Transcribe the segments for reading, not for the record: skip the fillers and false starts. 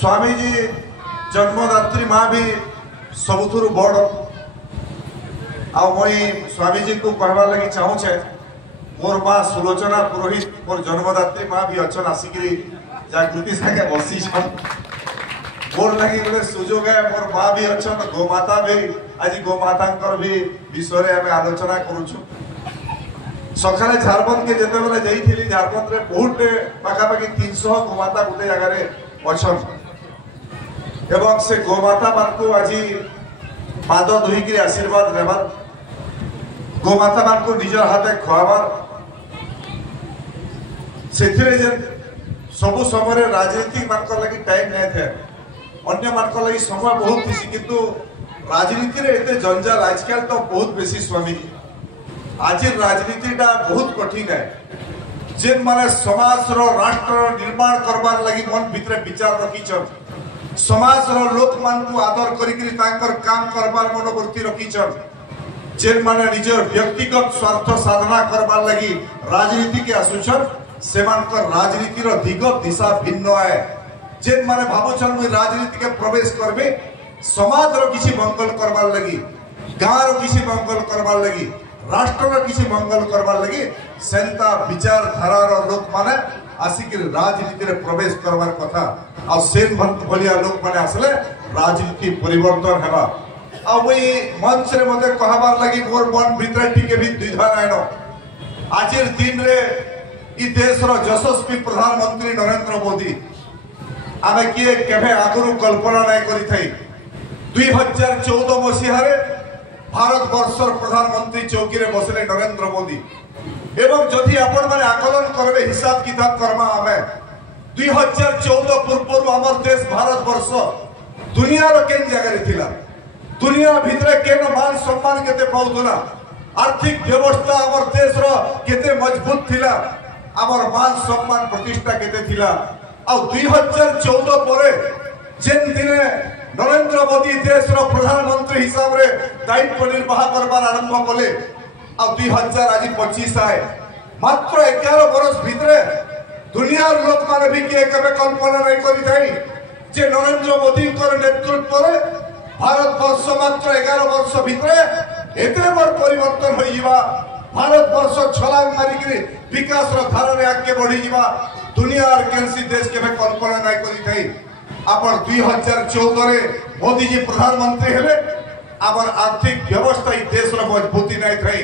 स्वामीजी जन्मदात्री माँ भी सबुथुरु बड़ आ मुई स्वामीजी को कहवा लगी चाहूचे मोर माँ सुलोचना पुरोहित मोर जन्मदात्री माँ भी अच्छन आसिकी जागृति सागे बसी मोर लगी गोटे सुजोग है मोर माँ भी अच्छन गोमाता भी आज गोमाता भी विषय में आम आलोचना करुछु सकाले झारखंड के जिते बेले जाइली झारखंड में बहुत पाखापाखि 300 गोमाता गोटे जगह अच्छन एवं से गोमाता मान आज पाद धोईक आशीर्वाद नेबार गोमाता मान को निजर हाथे खुआबार से सबु समय राजनीति मान लगी टाइम नहीं थे अन्य मान लगी समय बहुत थी किंतु राजनीति रे एते जंजाल आजकल तो बहुत बेसी स्वामी आज राजनीति टा बहुत कठिन है जेन माने समाज रो राष्ट्र निर्माण करबार लगी मन भितरे विचार रखीछन समाज रो लोक मान को आदर करिकरी तांकर काम करबार मनोवृत्ति रखीछन जेन माने निजर व्यक्तिगत स्वार्थ साधना करबार लगी राजनीति के आसुछन सेमानकर राजनीति रो दिग दिशा भिन्न है जेन माने भाबुछन मुई राजनीति के प्रवेश करबे समाज रो किछि मंगल करबार लगी गाँ रो किछि मंगल करबार लगी राष्ट्र रो किछि मंगल करबार लगी सेंता विचारधारा रो लोक माने आसिक राजनीति रे प्रवेश करबार कथा आ सेन भलिया लोक माने आसले राजनीति परिवर्तन हेबा आ वही मंच रे मते कहबार लगी मोर मन भितरे टिके भी द्विधा नाइनो आजिर दिन रे ई देश रो यशस्वी प्रधानमंत्री नरेंद्र मोदी आमे किए केभे आगुरु कल्पना नै करि थई 2014 मसीहा रे भारत वर्षर प्रधानमंत्री चौकी रे बसले नरेंद्र मोदी एवं जदि आपण माने आकलन करबे हिसाब किताब करमा आमे 2014 पूर्व हमर देश भारत वर्ष दुनिया रो केन जगह रे थिला दुनिया भितरे केन मान सम्मान केते पाउतला आर्थिक व्यवस्था हमर देश रो केते मजबूत थिला हमर मान सम्मान प्रतिष्ठा केते थिला आ 2014 परे जेन दिने नरेंद्र मोदी देश रो प्रधानमंत्री हिसाब रे दायित्व निर्वाह करबार आरंभ कले आ 2025 आए मात्र 11 वर्ष भितरे दुनियार लोक माने भी के कबे कल्पना नै करि थाई जे नरेंद्र मोदी कर नेतृत्व रे भारत वर्ष मात्र 11 वर्ष भितरे एते बड़ परिवर्तन होई जिवा भारत वर्ष छलांग मारिकरी विकास रो धारा रे आगे बढ़ी जिवा दुनियार केनसी देश केबे कल्पना नै करि थाई आपण 2014 रे मोदी जी प्रधानमंत्री हेले आबर आर्थिक व्यवस्था ई देश रो मजबूती नै थाई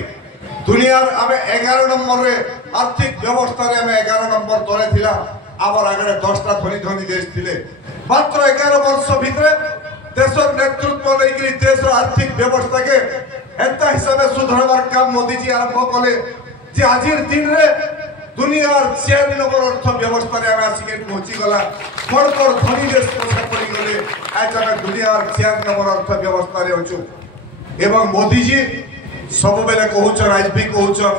दुनिया आमे 11 नंबर रे आर्थिक व्यवस्था रे आमे 11 नंबर तले थिला आबर आगरे 10टा धनी धनी देश थिले मात्र 11 वर्ष भितरे देशर नेतृत्व लेकरी देश रो आर्थिक व्यवस्था के एता हिसाबे सुधारबार काम मोदी जी आरंभ कले जे आजिर दिन रे दुनियार 4 नंबर अर्थ व्यवस्था रे आमे आसिके पहुंची गला बड़ धनी देश पड़ी गले आज आमे दुनियार 4 नंबर अर्थ व्यवस्था रे अछु एवं मोदी जी सब बेले कहूचन आज भी कहूचन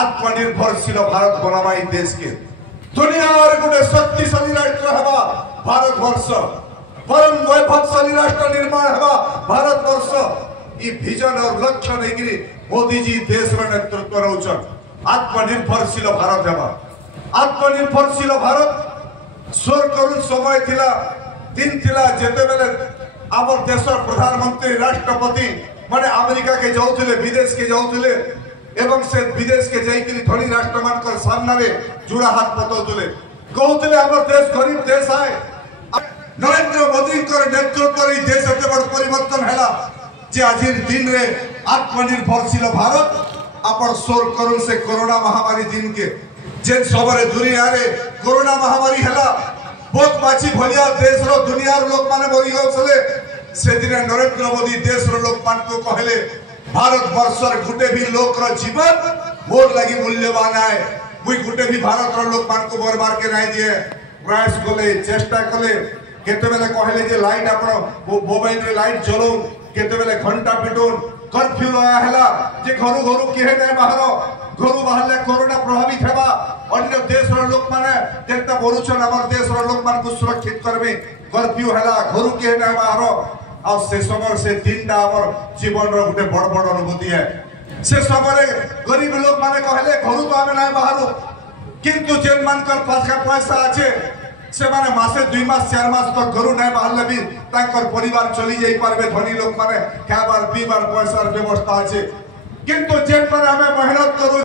आत्मनिर्भरशील भारत बनाबाई देश के दुनियार गोटे शक्तिशाली राष्ट्र हेबा भारत वर्ष परम वैभवशाली राष्ट्र निर्माण हेबा भारत वर्ष ई विजन और लक्ष्य लेकरी मोदी जी देश रो नेतृत्व रहउचन आत्मनिर्भरशील भारत हेबा आत्मनिर्भरशील भारत स्वर करू समय थिला दिन थिला जेते बेले हमर देशर प्रधानमंत्री राष्ट्रपति माने अमेरिका के जाउथिले विदेश के जाउथिले एवं से विदेश के जाइकरी धनी राष्ट्र मानकर सामने रे जुड़ा हाथ पतौथिले कहउथिले हमर देश गरीब देश आए नरेंद्र मोदी कर नेतृत्व रे देश एते बड़ परिवर्तन हैला जे आजिर दिन रे आत्मनिर्भरशील भारत आपण सोर करू से कोरोना महामारी दिन के जे सबरे दुनिया रे कोरोना महामारी हैला बहुत माछी भलिया देश रो दुनिया रो लोक माने मरि गौसले से दिन नरेंद्र मोदी देश रो लोक मान को कहले भारत वर्षर गुटे भी लोक रो जीवन मोर लागि मूल्यवान है मुई गुटे भी भारत रो लोक मान को बर्बाद के नाही दिए प्रयास कले चेष्टा कले केते बेले कहले जे लाइट आपण मोबाइल रे लाइट जलो केते बेले घंटा पिटोन कर्फ्यू लया हैला जे घरु घरु केहे नै बाहर घरु बाहरले कोरोना प्रभावित हेबा अन्य देश रो लोक माने जेता बोरुछन हमर देश रो लोक मान को सुरक्षित करबे कर्फ्यू हैला घरु केहे नै बाहर आ से समय से दिनटा हमर जीवन रो गुटे बड़ बड़ अनुभूति है से समय गरीब लोक माने कहले घरु तो आमे नै बाहर किंतु जेन मानकर पास पैसा আছে से माने मासे 2 मास 4 मास तक घरू नहीं बाहर भी तांकर परिवार चली जाई पारबे धनी लोक माने खाबार पीबार पैसार व्यवस्था আছে কিন্তু যে पर हमें मेहनत करू